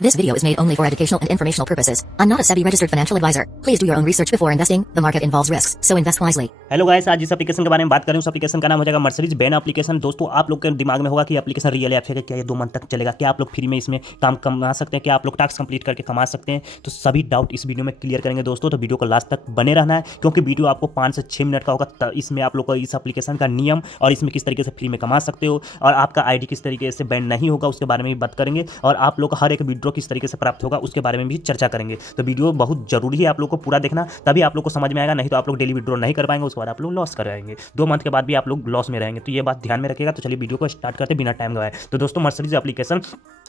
This video is made only for educational and informational purposes. I'm not a SEBI registered financial advisor. Please do your own research before investing. The market involves risks, so invest wisely. Hello guys, आज जिस application के बारे में बात करें उस application का नाम हो जाएगा मर्सरीज बैन एप्लीकेशन। दोस्तों, आप लोग के दिमाग में होगा कि एप्लीकेशन रियल ऐप है, क्या ये 2 मंथ तक चलेगा, क्या आप लोग फ्री में इसमें काम कमा सकते हैं, क्या आप लोग टास्क कंप्लीट करके कमा सकते हैं। तो सभी डाउट इस वीडियो में क्लियर करेंगे दोस्तों, तो वीडियो को लास्ट तक बने रहना है, क्योंकि वीडियो आपको 5 से 6 मिनट का होगा। इसमें आप लोग को इस एप्लीकेशन का नियम और इसमें किस तरीके से फ्री में कमा सकते हो और आपका आईडी किस तरीके से बैन नहीं होगा उसके बारे में भी बात करेंगे, और आप लोग का हर एक विड्रॉ किस तरीके से प्राप्त होगा उसके बारे में भी चर्चा करेंगे। तो वीडियो बहुत जरूरी है, आप लोग को पूरा देखना, तभी आप लोग को समझ में आएगा, नहीं तो आप लोग डेली विड्रॉ नहीं कर पाएंगे, उसके बाद आप लोग लॉस कर जाएंगे। 2 मंथ के बाद भी आप लोग लॉस में रहेंगे, तो ये बात ध्यान में रखिएगा। तो चलिए वीडियो को स्टार्ट करते बिना टाइम गवाए। तो दोस्तों, मर्सरीज एप्लीकेशन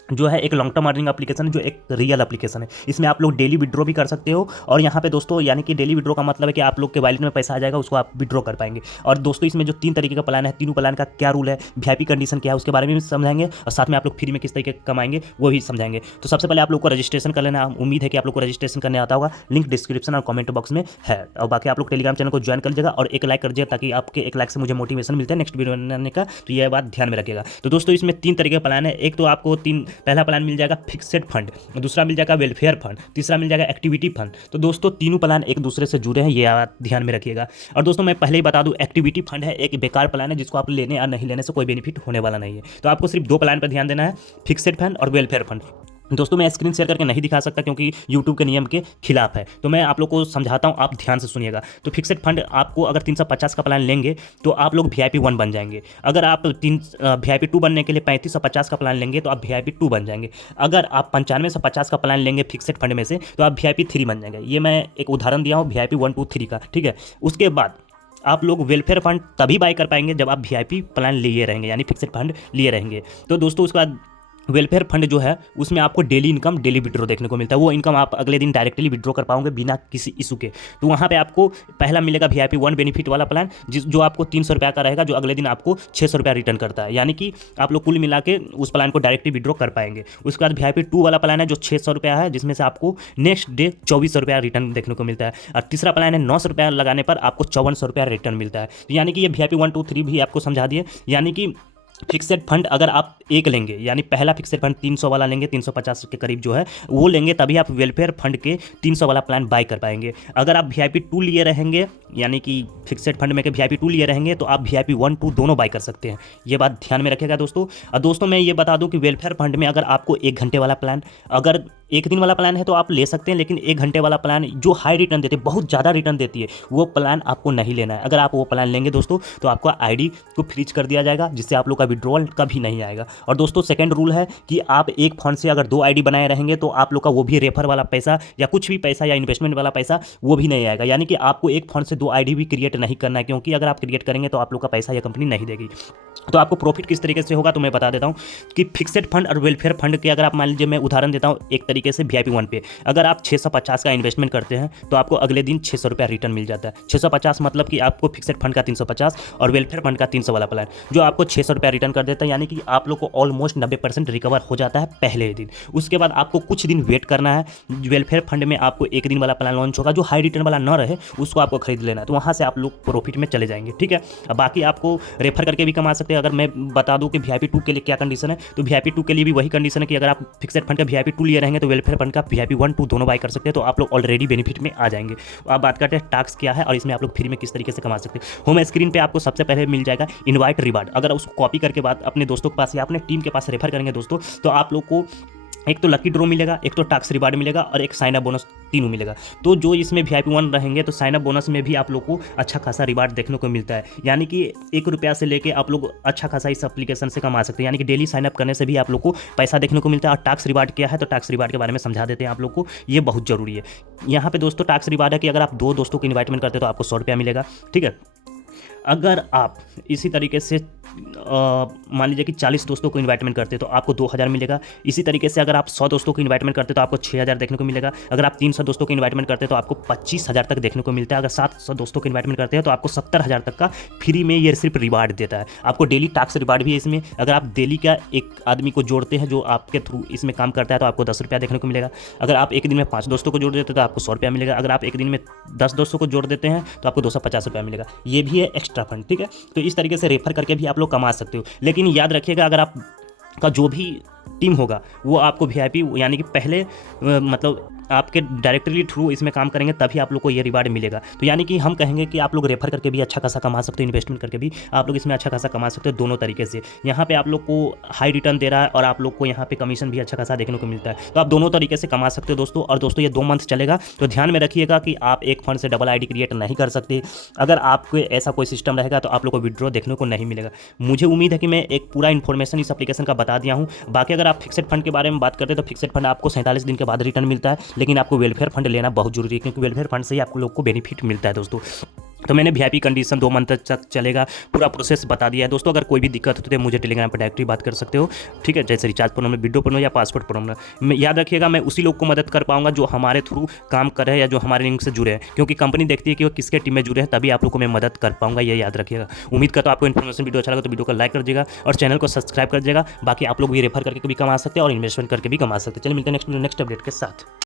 जो है एक लॉन्ग टर्म अर्निंग एप्लीकेशन है, जो एक रियल एप्लीकेशन है। इसमें आप लोग डेली विड्रॉ भी कर सकते हो, और यहाँ पे दोस्तों यानी कि डेली विड्रॉ का मतलब है कि आप लोग के वॉलेट में पैसा आ जाएगा, उसको आप विड्रॉ कर पाएंगे। और दोस्तों, इसमें जो 3 तरीके का प्लान है, तीनों प्लान का क्या रूल है, वीआईपी कंडीशन क्या है, उसके बारे में भी समझाएंगे, और साथ में आप लोग फ्री में किस तरीके कमाएंगे वो भी समझाएंगे। तो सबसे पहले आप लोग को रजिस्ट्रेशन कर लेना। उम्मीद है कि आप लोग को रजिस्ट्रेशन करने आता होगा, लिंक डिस्क्रिप्शन और कमेंट बॉक्स में है। और बाकी आप लोग टेलीग्राम चैनल को ज्वाइन कर लीजिएगा और एक लाइक कर दीजिएगा, ताकि आपके एक लाइक से मुझे मोटिवेशन मिलता है नेक्स्ट वीडियो बनाने का। तो ये बात ध्यान में रखिएगा। तो दोस्तों, इसमें 3 तरीके का प्लान है। एक तो आपको पहला प्लान मिल जाएगा फिक्सेड फंड, दूसरा मिल जाएगा वेलफेयर फंड, तीसरा मिल जाएगा एक्टिविटी फंड। तो दोस्तों, तीनों प्लान एक दूसरे से जुड़े हैं, ये बात ध्यान में रखिएगा। और दोस्तों, मैं पहले ही बता दूं, एक्टिविटी फंड है एक बेकार प्लान है, जिसको आप लेने या नहीं लेने से कोई बेनिफिट होने वाला नहीं है। तो आपको सिर्फ 2 प्लान पर ध्यान देना है, फिक्सेड फंड और वेलफेयर फंड। दोस्तों, मैं स्क्रीन शेयर करके नहीं दिखा सकता, क्योंकि YouTube के नियम के खिलाफ है, तो मैं आप लोग को समझाता हूं, आप ध्यान से सुनिएगा। तो फिक्सेड फंड आपको अगर 350 का प्लान लेंगे तो आप लोग VIP 1 बन जाएंगे। अगर आप VIP 2 बनने के लिए 3550 का प्लान लेंगे तो आप VIP 2 बन जाएंगे। अगर आप 95 से 50 का प्लान लेंगे फिक्सेड फंड में से तो आप VIP 3 बन जाएंगे। ये मैं एक उदाहरण दिया हूँ VIP 1 2 3 का, ठीक है। उसके बाद आप लोग वेलफेयर फंड तभी बाय कर पाएंगे जब आप VIP प्लान लिए रहेंगे, यानी फिक्सेड फंड लिए रहेंगे। तो दोस्तों, उसके बाद वेलफेयर फंड जो है उसमें आपको डेली इनकम, डेली विड्रॉ देखने को मिलता है। वो इनकम आप अगले दिन डायरेक्टली विड्रॉ कर पाओगे बिना किसी इशू के। तो वहाँ पे आपको पहला मिलेगा VIP 1 बेनिफिट वाला प्लान, जो आपको 300 रुपये का रहेगा, जो अगले दिन आपको 600 रुपया रिटर्न करता है, यानी कि आप लोग कुल मिला के उस प्लान को डायरेक्टली विड्रॉ कर पाएंगे। उसके बाद VIP 2 वाला प्लान है, जो 600 रुपया है, जिसमें से आपको नेक्स्ट डे 2400 रुपया रिटर्न देखने को मिलता है। और तीसरा प्लान है 900 रुपया लगाने पर आपको 5400 रुपया रिटर्न मिलता है। यानी कि ये VIP 1 2 3 भी आपको समझा दिए। यानी कि फिक्सेड फंड अगर आप एक लेंगे, यानी पहला फिक्सेड फंड 300 वाला लेंगे, 350 के करीब जो है वो लेंगे, तभी आप वेलफेयर फंड के 300 वाला प्लान बाय कर पाएंगे। अगर आप VIP 2 लिए रहेंगे, यानी कि फिक्सेड फंड में के VIP 2 लिए रहेंगे, तो आप VIP 1 2 दोनों बाय कर सकते हैं। ये बात ध्यान में रखिएगा दोस्तों। और दोस्तों, मैं ये बता दूं कि वेलफेयर फंड में अगर आपको 1 घंटे वाला प्लान, अगर 1 दिन वाला प्लान है तो आप ले सकते हैं, लेकिन 1 घंटे वाला प्लान जो हाई रिटर्न देती है, बहुत ज़्यादा रिटर्न देती है, वो प्लान आपको नहीं लेना है। अगर आप वो प्लान लेंगे दोस्तों, तो आपका ID को फ्रीज कर दिया जाएगा, जिससे आप लोग का विड्रॉल कभी नहीं आएगा। और दोस्तों, सेकंड रूल है कि आप एक फंड से अगर 2 ID बनाए रहेंगे तो आप लोग का वो भी रेफर वाला पैसा या कुछ भी पैसा या इन्वेस्टमेंट वाला पैसा वो भी नहीं आएगा। यानी कि आपको एक फंड से 2 ID भी क्रिएट नहीं करना है, क्योंकि अगर आप क्रिएट करेंगे तो आप लोग का पैसा या कंपनी नहीं देगी। तो आपको प्रॉफिट किस तरीके से होगा, तो मैं बता देता हूँ कि फिक्सेड फंड और वेलफेयर फंड के अगर आप मान लीजिए, मैं उदाहरण देता हूँ एक तरीके से VIP 1 पे, अगर आप 650 का इन्वेस्टमेंट करते हैं तो आपको अगले दिन 600 रुपया रिटर्न मिल जाता है। 650 मतलब कि आपको फिक्सेड फंड का 350 और वेलफेयर फंड का 300 वाला प्लान, जो आपको 600 रुपया रिटर्न कर देता है। यानी कि आप लोग को ऑलमोस्ट 90% रिकवर हो जाता है पहले दिन। उसके बाद आपको कुछ दिन वेट करना है। वेलफेयर फंड में आपको 1 दिन वाला प्लान लॉन्च होगा, जो हाई रिटर्न वाला न रहे उसको आपको खरीद लेना है, तो वहाँ से आप लोग प्रॉफिट में चले जाएंगे, ठीक है। बाकी आपको रेफर करके भी कमा सकते हैं। अगर मैं बता दूं कि VIP 2 के लिए क्या कंडीशन है, तो VIP 2 के लिए भी वही कंडीशन है कि अगर आप फिक्सेड फंड का VIP 2 लिए रहेंगे तो वेलफेयर फंड का VIP 1 2 दोनों बाय कर सकते हैं, तो आप लोग ऑलरेडी बेनिफिट में आ जाएंगे। आप बात करते हैं टास्क क्या है और इसमें आप लोग फ्री में किस तरीके से कमा सकते हैं। होम स्क्रीन पे आपको सबसे पहले मिल जाएगा इनवाइट रिवार्ड। अगर उसको कॉपी करके बाद अपने दोस्तों के पास या अपने टीम के पास रेफर करेंगे दोस्तों, तो आप लोग को एक तो लकी ड्रॉ मिलेगा, एक तो टास्क रिवार्ड मिलेगा और एक साइन अप बोनस, तीनों मिलेगा। तो जो इसमें VIP 1 रहेंगे तो साइन अप बोनस में भी आप लोग को अच्छा खासा रिवार्ड देखने को मिलता है। यानी कि 1 रुपया से लेके आप लोग अच्छा खासा इस एप्लीकेशन से कमा सकते हैं। यानी कि डेली साइन अप करने से भी आप लोग को पैसा देखने को मिलता है। और टास्क रिवार्ड क्या है, तो टास्क रिवार्ड के बारे में समझा देते हैं आप लोग को, ये बहुत जरूरी है। यहाँ पे दोस्तों टास्क रिवार्ड है कि अगर आप 2 दोस्तों को इन्वाइटमेंट करते हैं तो आपको 100 रुपया मिलेगा, ठीक है। अगर आप इसी तरीके से मान लीजिए कि 40 दोस्तों को इन्वाइटमेंट करते हैं तो आपको 2000 मिलेगा। इसी तरीके से अगर आप 100 दोस्तों को इन्वाइटमेंट करते हैं तो आपको 6000 देखने को मिलेगा। अगर आप 300 दोस्तों को इन्वाइटमेंट करते हैं तो आपको 25000 तक देखने को मिलता है। अगर 700 दोस्तों को इन्वाइटमेंट करते हैं तो आपको 70000 तक का फ्री में ये सिर्फ रिवार्ड देता है। आपको डेली टास्क रिवार्ड भी है इसमें। अगर आप डेली का एक आदमी को जोड़ते हैं जो आपके थ्रू इसमें काम करता है तो आपको 10 रुपया देखने को मिलेगा। अगर आप एक दिन में 5 दोस्तों को जोड़ देते हैं तो आपको 100 रुपया मिलेगा। अगर आप एक दिन में 10 दोस्तों को जोड़ देते हैं तो आपको 250 रुपया मिलेगा। ये भी है एक्स्ट्रा फंड, ठीक है। तो इस तरीके से रेफर करके भी आप लोग कमा सकते हो। लेकिन याद रखिएगा, अगर आप का जो भी टीम होगा वो आपको VIP यानी कि पहले मतलब आपके डायरेक्टली थ्रू इसमें काम करेंगे तभी आप लोग को ये रिवार्ड मिलेगा। तो यानी कि हम कहेंगे कि आप लोग रेफर करके भी अच्छा खासा कमा सकते हो, इन्वेस्टमेंट करके भी आप लोग इसमें अच्छा खासा कमा सकते हो दोनों तरीके से। यहाँ पे आप लोग को हाई रिटर्न दे रहा है और आप लोग को यहाँ पे कमीशन भी अच्छा खासा देखने को मिलता है। तो आप दोनों तरीके से कमा सकते हो दोस्तों। और दोस्तों ये 2 मंथ चलेगा, तो ध्यान में रखिएगा कि आप एक फंड से डबल ID क्रिएट नहीं कर सकते। अगर आपको ऐसा कोई सिस्टम रहेगा तो आप लोग को विड्रॉ देखने को नहीं मिलेगा। मुझे उम्मीद है कि मैं एक पूरा इन्फॉर्मेशन इस एप्लीकेशन का बता दिया हूँ। बाकी अगर आप फिक्सेड फंड के बारे में बात करते हैं तो फिक्सेड फंड आपको 47 दिन के बाद रिटर्न मिलता है, लेकिन आपको वेलफेयर फंड लेना बहुत जरूरी है, क्योंकि वेलफेयर फंड से ही आप लोग को बेनिफिट मिलता है दोस्तों। तो मैंने VIP कंडीशन 2 मंथ तक चलेगा, पूरा प्रोसेस बता दिया है दोस्तों। अगर कोई भी दिक्कत होती है मुझे टेलीग्राम पर डायरेक्टली बात कर सकते हो, ठीक है, जैसे रिचार्ज प्रॉब्लम, वीडियो प्रॉब्लम या पासवर्ड प्रॉब्लम। याद रखिएगा मैं उसी लोग को मदद कर पाऊंगा जो हमारे थ्रू काम कर रहे हैं या जो हमारे लिंक से जुड़े हैं, क्योंकि कंपनी देखती है कि वो किसके टीम में जुड़े हैं, तभी आप लोग को मैं मदद कर पाऊंगा, ये याद रखिएगा। उम्मीद करता हूं आपको इन्फॉर्मेशन वीडियो अच्छा लगा तो वीडियो को लाइक कर दीजिएगा और चैनल को सब्सक्राइब कर दीजिएगा। बाकी आप लोग भी रेफर करके भी कमा सकते हैं और इन्वेस्टमेंट करके भी कमा सकते हैं। चलिए मिलते हैं नेक्स्ट अपडेट के साथ।